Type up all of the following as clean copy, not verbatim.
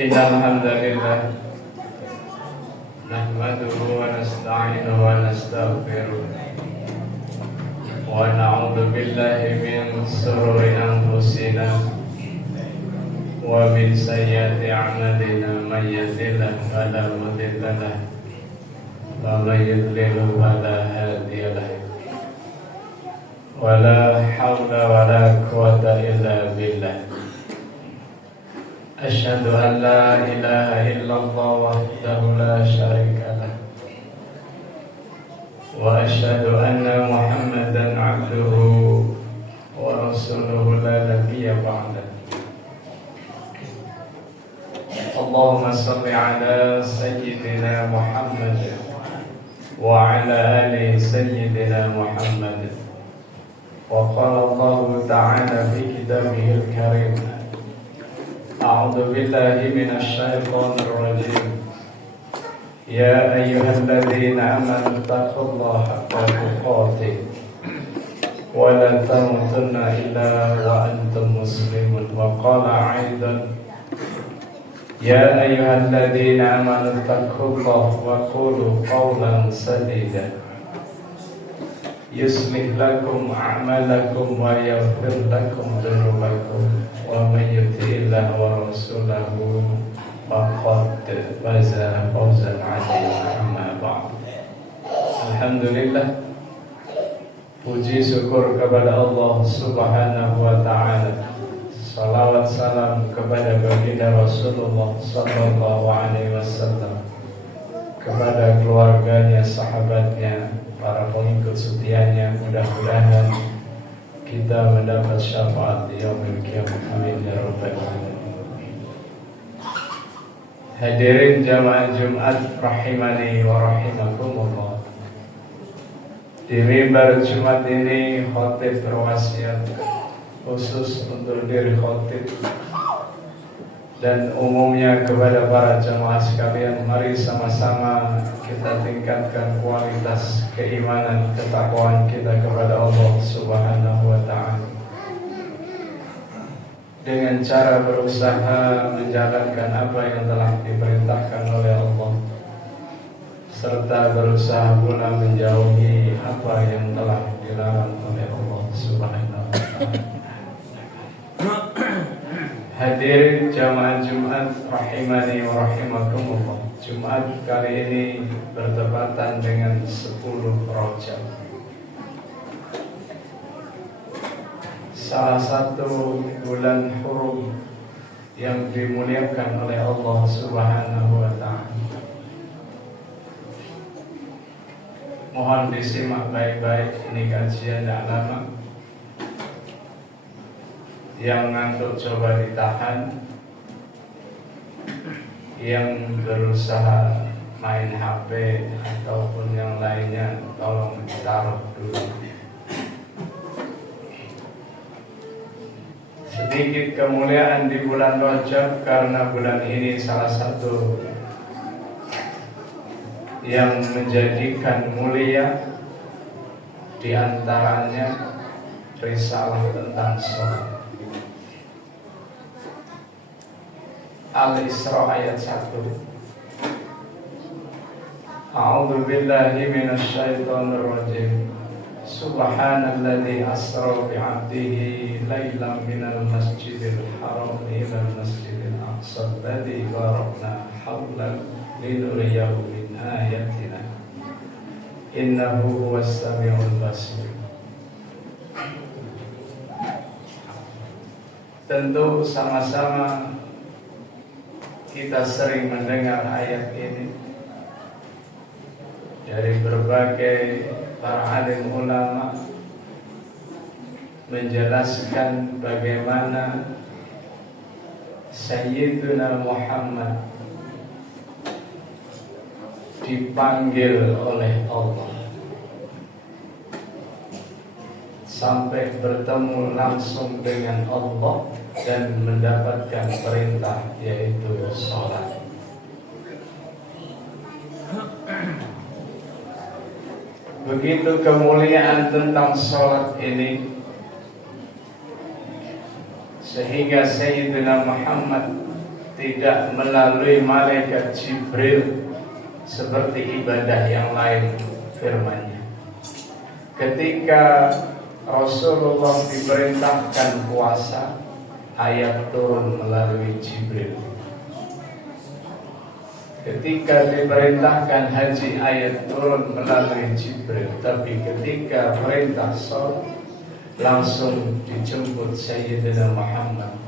Innal hamdalillah nahmaduhu wa nasta'inuhu wa nastaghfiruh wa na'udzu billahi min shururi anfusina wa min sayyiati a'malina may yahdihillahu fala mudilla lahu wa may yudlil fala hadiya lahu wa la hawla wa la quwwata illa billah. Asyhadu an la ilaha illallah wahdahu la syarika lah wa asyhadu anna Muhammadan abduhu wa rasuluhu la nabiyya ba'dah. Allahumma salli ala sayyidina Muhammad wa ala ali sayyidina Muhammad. Wa qala Allah ta'ala fi kitabihil karim, أعوذ بالله من الشيطان الرجيم يا أيها الذين آمنوا اتقوا الله حق تقاته ولا تموتن إلا وأنتم مسلمون. وقال أيضا يا أيها الذين آمنوا اتقوا الله وقولوا قولا سديدا يصلح لكم أعمالكم ويغفر لكم ذنوبكم Alhamdulillah, puji syukur kepada Allah Subhanahu wa ta'ala. Salawat salam kepada baginda Rasulullah sallallahu alaihi wasallam, kepada keluarganya, sahabatnya, para pengikut setianya. Mudah-mudahan kita mendapat syafaat di yaumil qiyamah. Amin ya rabbal alamin. Hadirin jamaah Jumat rahimani wa rahimakumullah. Di mimbar Jumat ini khotib berwasiat khusus untuk diri khotib dan umumnya kepada para jamaah sekalian, mari sama-sama kita tingkatkan kualitas keimanan, ketakwaan kita kepada Allah Subhanahu wa ta'ala dengan cara berusaha menjalankan apa yang telah diperintahkan oleh Allah, serta berusaha pula menjauhi apa yang telah dilarang oleh Allah Subhanahu wa ta'ala. Hadirin jamaah Jumat rahimani wa rahimakumullah. Jumat kali ini bertepatan dengan 10 Rajab, salah satu bulan hurum yang dimuliakan oleh Allah Subhanahu wa ta'ala. Mohon disimak baik-baik, ini kajian tidak lama. Yang ngantuk coba ditahan, yang berusaha main HP ataupun yang lainnya tolong ditaruh dulu. Sedikit kemuliaan di bulan Rajab karena bulan ini salah satu yang menjadikan mulia di antaranya risalah tentang sholat. Al-Isra ayat 1. A'udzu billahi minasy syaithanir rajim. Subhanalladzi asra bi'abdihi lailan minal masjidil haram ilal masjidil aqsa alladzi barakna hawlahu linuriyahu min ayatina innahu huwas samiul basir. Tentu sama-sama kita sering mendengar ayat ini dari berbagai para alim ulama menjelaskan bagaimana Sayyiduna Muhammad dipanggil oleh Allah sampai bertemu langsung dengan Allah dan mendapatkan perintah, yaitu sholat. Begitu kemuliaan tentang sholat ini, sehingga Sayyidina Muhammad tidak melalui malaikat Jibril seperti ibadah yang lain firman-Nya. Ketika Rasulullah diperintahkan puasa, ayat turun melalui Jibril. Ketika diperintahkan haji, ayat turun melalui Jibril. Tapi ketika perintah sholat, langsung dijemput Sayyidina Muhammad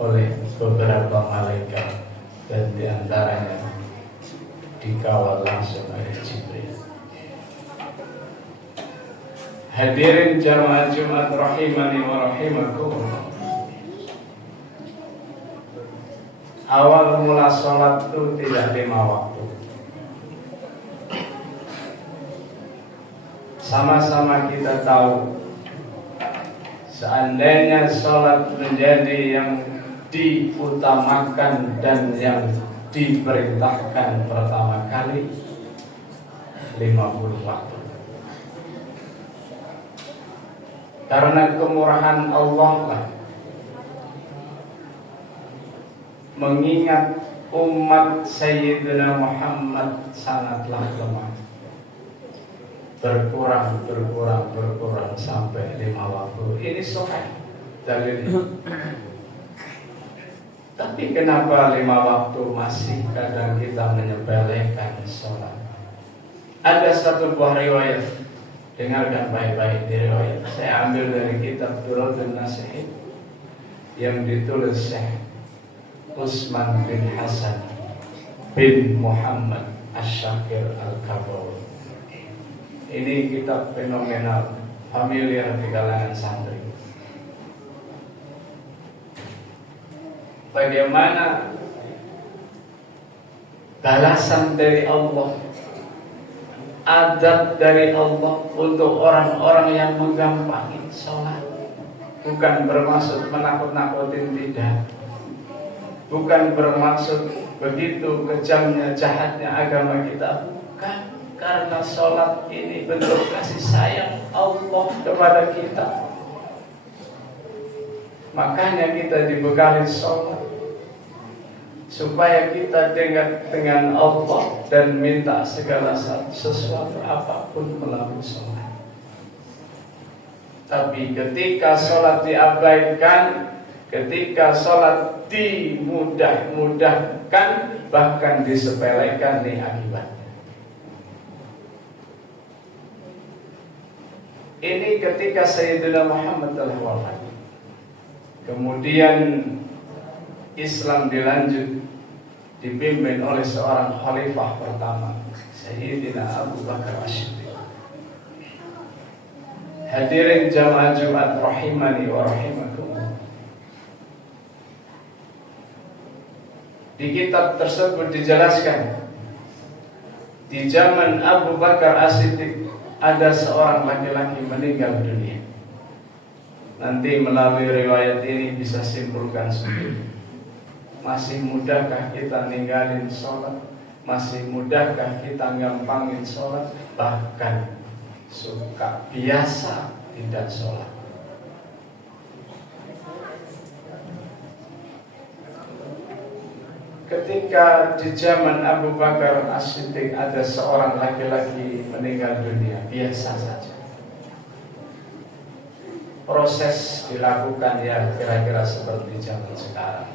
oleh beberapa malaikat, dan diantaranya dikawal langsung oleh Jibril. Hadirin jamaah Jumat rahimani wa rahimakumullah. Awal mula sholat itu tidak 5 waktu. Sama-sama kita tahu, seandainya sholat menjadi yang diutamakan dan yang diperintahkan pertama kali, 50 waktu. Karena kemurahan Allah lah, mengingat umat Sayyidina Muhammad sangatlah lemah, berkurang sampai 5 waktu. Ini sahih dalilnya. Tapi kenapa 5 waktu masih kadang kita menyepelekan sholat? Ada satu buah riwayat Dengarkan baik-baik di riwayat. Saya ambil dari kitab Durratun Nasihin yang ditulis Syekh Utsman bin Hasan bin Muhammad Asy-Syakir Al-Kabawi. Ini kitab fenomenal, familiar di kalangan santri. Bagaimana balasan dari Allah, adab dari Allah untuk orang-orang yang menggampangi sholat. Bukan bermaksud menakut-nakutin, tidak. Bukan bermaksud begitu kejamnya, jahatnya agama kita. Bukan, karena sholat ini bentuk kasih sayang Allah kepada kita. Makanya kita dibekali sholat supaya kita dekat dengan Allah dan minta segala sesuatu apapun melalui sholat. Tapi ketika sholat diabaikan, ketika sholat dimudah-mudahkan, bahkan disepelekan, nih akibatnya. Ini ketika Sayyidina Muhammad telah wafat. Kemudian Islam dilanjut dipimpin oleh seorang khalifah pertama, Sayyidina Abu Bakar As-Siddiq. Hadirin jamaah Jumat rahimani wa rahimakumullah. Di kitab tersebut dijelaskan, di zaman Abu Bakar As-Siddiq ada seorang laki-laki meninggal dunia. Nanti melalui riwayat ini bisa simpulkan sendiri. Masih mudahkah kita ninggalin sholat? Masih mudahkah kita gampangin sholat? Bahkan suka biasa tidak sholat. Ketika di zaman Abu Bakar As-Siddiq ada seorang laki-laki meninggal dunia, biasa saja. Proses dilakukan ya kira-kira seperti zaman sekarang.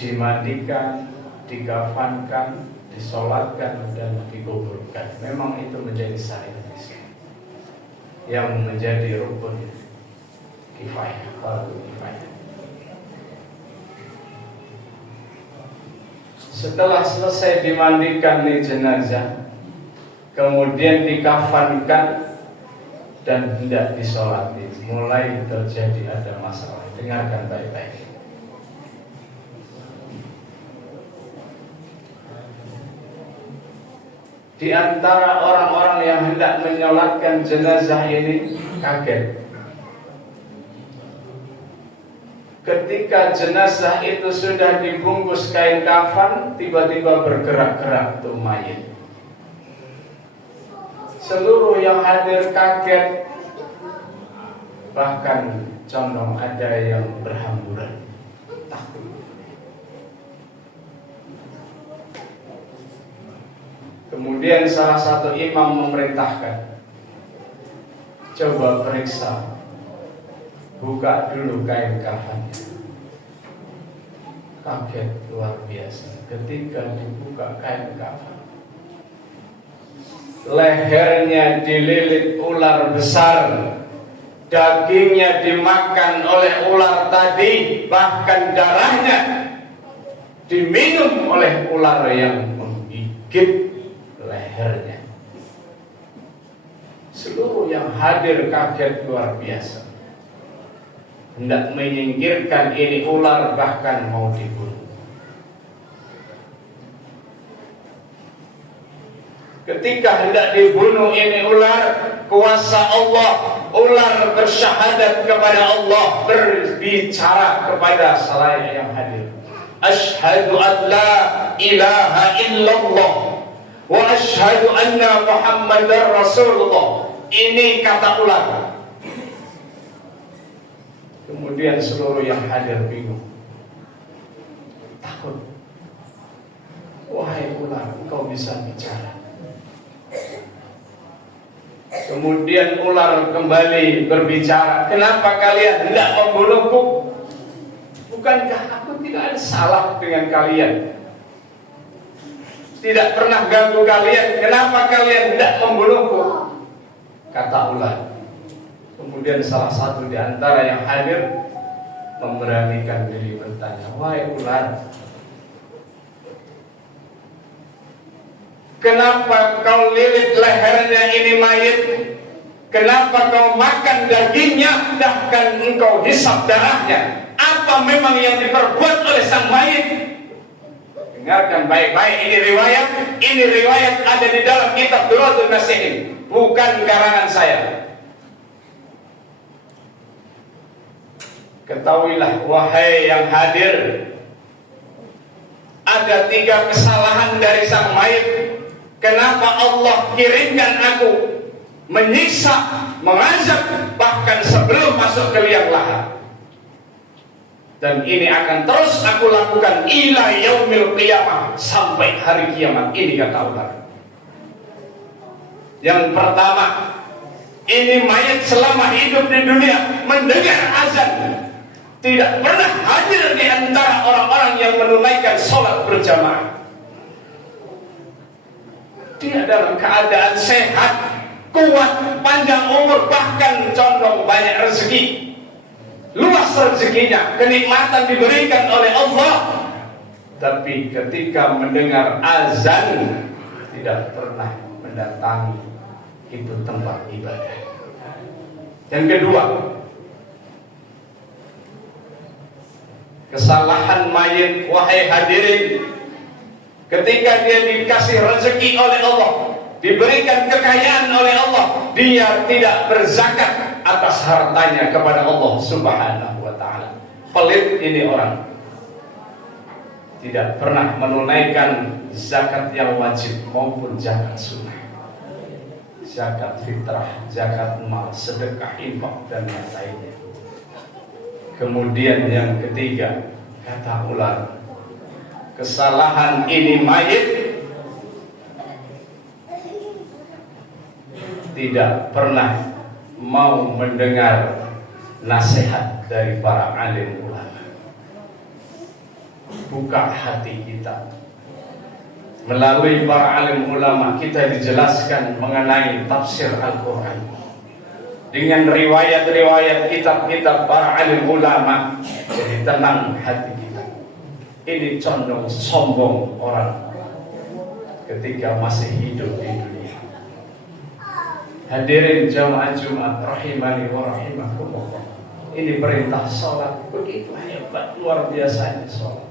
Dimandikan, dikafankan, disolatkan, dan dikuburkan. Memang itu menjadi syariat yang menjadi rukun kifayah, fardu kifayah. Setelah selesai dimandikan di jenazah, kemudian dikafankan dan tidak disolati, mulai terjadi ada masalah. Dengarkan baik-baik. Di antara orang-orang yang hendak menyolatkan jenazah ini kaget. Ketika jenazah itu sudah dibungkus kain kafan, tiba-tiba bergerak-gerak tuh mayit. Seluruh yang hadir kaget, bahkan condong ada yang berhamburan, takut. Kemudian salah satu imam memerintahkan, coba periksa, buka dulu kain kafannya. Kaget luar biasa ketika dibuka kain kafan. Lehernya dililit ular besar, dagingnya dimakan oleh ular tadi, bahkan darahnya diminum oleh ular yang menggigit lehernya. Seluruh yang hadir kaget luar biasa, hendak menyingkirkan ini ular, bahkan mau dibunuh. Ketika hendak dibunuh ini ular, kuasa Allah, ular bersyahadat kepada Allah, berbicara kepada selain yang hadir. Asyhadu an la ilaha illallah wa asyhadu anna Muhammadar Rasulullah. Ini kata ular. Kemudian seluruh yang hadir bingung, takut. Wahai ular, engkau bisa bicara. Kemudian ular kembali berbicara, kenapa kalian hendak membunuhku? Bukankah aku tidak ada salah dengan kalian? tidak pernah ganggu kalian. Kenapa kalian tidak membunuhku? Kata ular. Kemudian salah satu di antara yang hadir memberanikan diri bertanya, wahai ular, kenapa kau lilit lehernya ini mayit? Kenapa kau makan dagingnya, bahkan engkau hisap darahnya? Apa memang yang diperbuat oleh sang mayit? Dengarkan baik-baik, ini riwayat ada di dalam kitab Durratul Nasihin, bukan karangan saya. Ketahuilah wahai yang hadir, ada 3 kesalahan dari sang mayit. Kenapa Allah kirimkan aku menyiksa, mengazab, bahkan sebelum masuk ke liang lahat. Dan ini akan terus aku lakukan ila yaumil qiyamah, sampai hari kiamat. Ini kata Allah. Yang pertama, ini mayat selama hidup di dunia mendengar azan, tidak pernah hadir di antara orang-orang yang menunaikan sholat berjamaah. Dia dalam keadaan sehat, kuat, panjang umur, bahkan condong banyak rezeki, luas rezekinya, kenikmatan diberikan oleh Allah. Tapi ketika mendengar azan, tidak pernah mendatangi itu tempat ibadah. Yang kedua, kesalahan mayit, wahai hadirin, ketika dia dikasih rezeki oleh Allah, diberikan kekayaan oleh Allah, dia tidak berzakat atas hartanya kepada Allah Subhanahu wa ta'ala. Pelit ini orang, tidak pernah menunaikan zakat yang wajib maupun zakat sunnah, zakat fitrah, zakat mal, sedekah, infak, dan yang lainnya. Kemudian yang ketiga, kata ular, kesalahan ini mayit tidak pernah mau mendengar nasihat dari para alim ulama. Buka hati kita. Melalui para alim ulama kita dijelaskan mengenai tafsir Al-Quran dengan riwayat-riwayat kitab-kitab para alim ulama. Jadi tenang hati kita. Ini condong sombong orang ketika masih hidup di dunia. Hadirin jamaah Jumat rahimani wa rahimakumullah. Ini perintah sholat begitu hebat, luar biasanya sholat.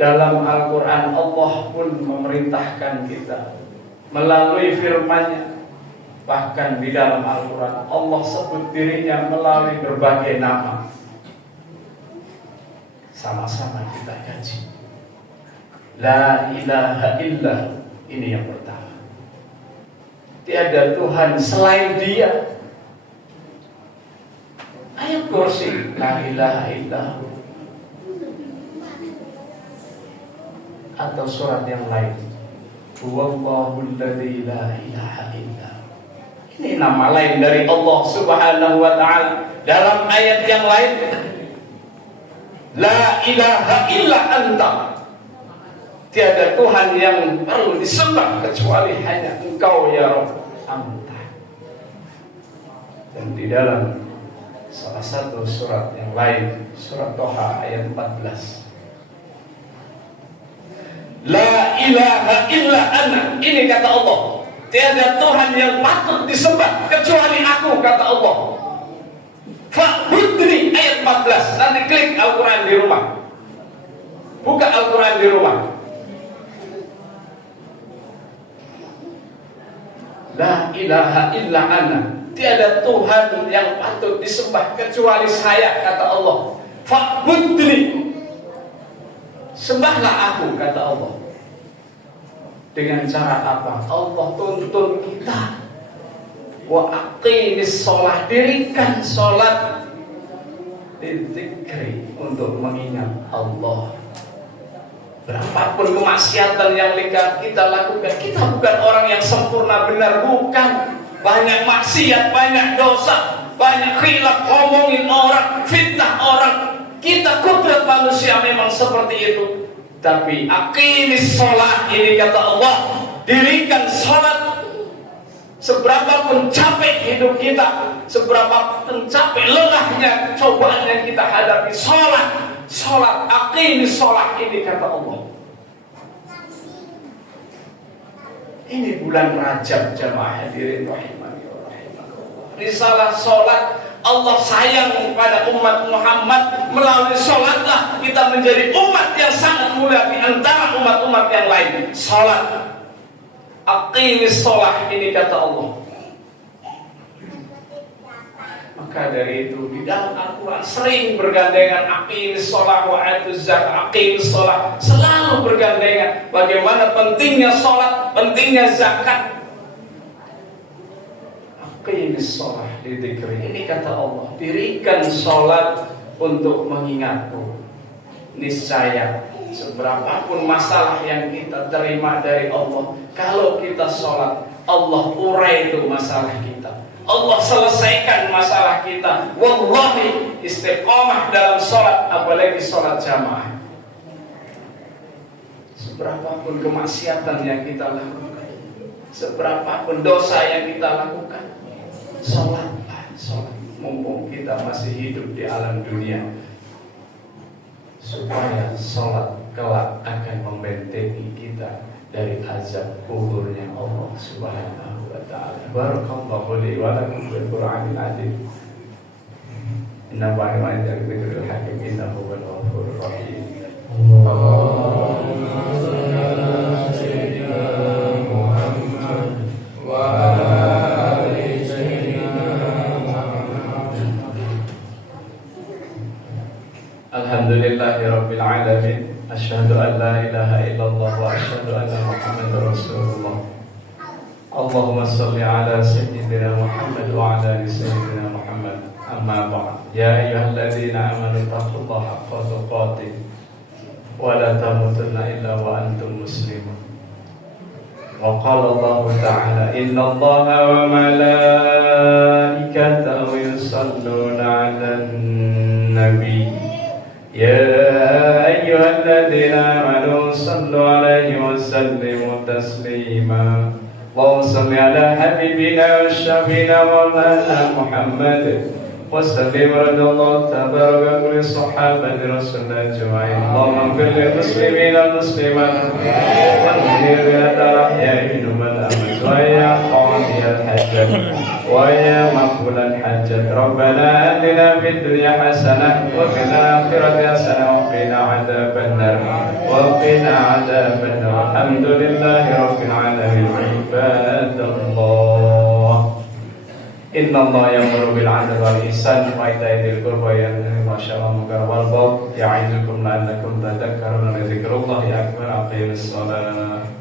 Dalam Al-Quran Allah pun memerintahkan kita melalui firman-Nya. Bahkan di dalam Al-Quran Allah sebut dirinya melalui berbagai nama. Sama-sama kita kaji. La ilaha illallah, ini yang pertama. Tiada Tuhan selain Dia. Ayat Kursi, la ilaha illallah. Atau surat yang lain, Huwallahul ladzi la ilaha illallah. Ini nama lain dari Allah Subhanahu wa ta'ala. Dalam ayat yang lain, la ilaha illa anta. Tiada Tuhan yang perlu disembah kecuali hanya Engkau ya Rabb, anta. Dan di dalam salah satu surat yang lain, surat Toha ayat 14, la ilaha illa ana. Ini kata Allah, tiada Tuhan yang patut disembah kecuali aku, kata Allah. Fa'budni ayat 14. Nanti klik Al-Quran di rumah, buka Al-Quran di rumah. La ilaha illa ana. Tiada Tuhan yang patut disembah kecuali saya, kata Allah. Fa'budni, sembahlah aku, kata Allah. Dengan cara apa? Allah tuntun kita. Wa aqimis sholah, dirikan sholat, dizikri, untuk mengingat Allah. Berapapun kemaksiatan yang kita lakukan, kita bukan orang yang sempurna benar, bukan. Banyak maksiat, banyak dosa, banyak khilaf, ngomongin orang, fitnah orang. Kita kudrat manusia memang seperti itu. Tapi aqimis sholat ini kata Allah, dirikan sholat. Seberapa pun capek hidup kita, seberapa pun capek lelahnya cobaan yang kita hadapi, sholat, aqimis sholat ini kata Allah. Ini bulan Rajab jamaah hadirin rahimani wa rahimakumullah. Risalah sholat, Allah sayang kepada umat Muhammad. Melalui sholatlah kita menjadi umat yang sangat mulia di antara umat-umat yang lain. Sholat, aqimis sholat ini kata Allah. Maka dari itu di dalam Al-Quran sering bergandengan aqimis sholat wa atuz zakat, aqimis sholat, selalu bergandengan. Bagaimana pentingnya sholat, pentingnya zakat. Aqimis sholat didikri, ini kata Allah, dirikan sholat untuk mengingatku. Niscaya seberapapun masalah yang kita terima dari Allah, kalau kita sholat, Allah urai itu masalah kita, Allah selesaikan masalah kita. Wallahi istiqomah dalam sholat, apalagi sholat jamaah. Seberapapun kemaksiatan yang kita lakukan, seberapapun dosa yang kita lakukan, sholatlah, sholat. Mumpung kita masih hidup di alam dunia, supaya sholat kelak akan membentengi kita dari azab kuburnya Allah Subhanahu wa ta'ala. Barakallahu li wa lakum fil Qur'anil azim. Inna ba'ima yadhkurul hakim innahu wal ghafurur rahim. Allahumma shalli ala sayyidina Muhammad wa ali sayyidina Muhammad. Alhamdulillahi rabbil alamin. Asyhadu an la ilaha illallah wa asyhadu anna Muhammadar Rasulullah. Allahumma shalli ala sayyidina Muhammad wa ala ali sayyidina Muhammad. Amma ba'd. Ya ayyuhalladzina amanu taqullaha haqqa tuqatih wa la tamutunna illa wa antum muslimun. Wa qala Allah ta'ala, innallaha wa malaikatahu yusalluna 'alan nabi. يا أيها الذين آمنوا صلوا عليه وسلموا تسليما. اللهم صل على حبيبنا وشفينا مولانا محمد وسلم رضي الله تبارك عن الصحابة رسول الله أجمعين. اللهم اغفر للمسلمين والمسلمات والمؤمنين الأحياء منهم والأموات ويا قاضي الحاجات ويا مقبول الحاجات. ربنا آتنا في الدنيا حسنة وفي الآخرة حسنة وقنا عذاب النار وقنا عذاب النار. الحمد لله رب العالمين. عباد الله إن الله يأمر بالعدل والإحسان وإيتاء ذي القربى وينهى عن الفحشاء والمنكر والبغي يعظكم لعلكم تذكرون. لذكر الله أكبر. أقيموا الصلاة.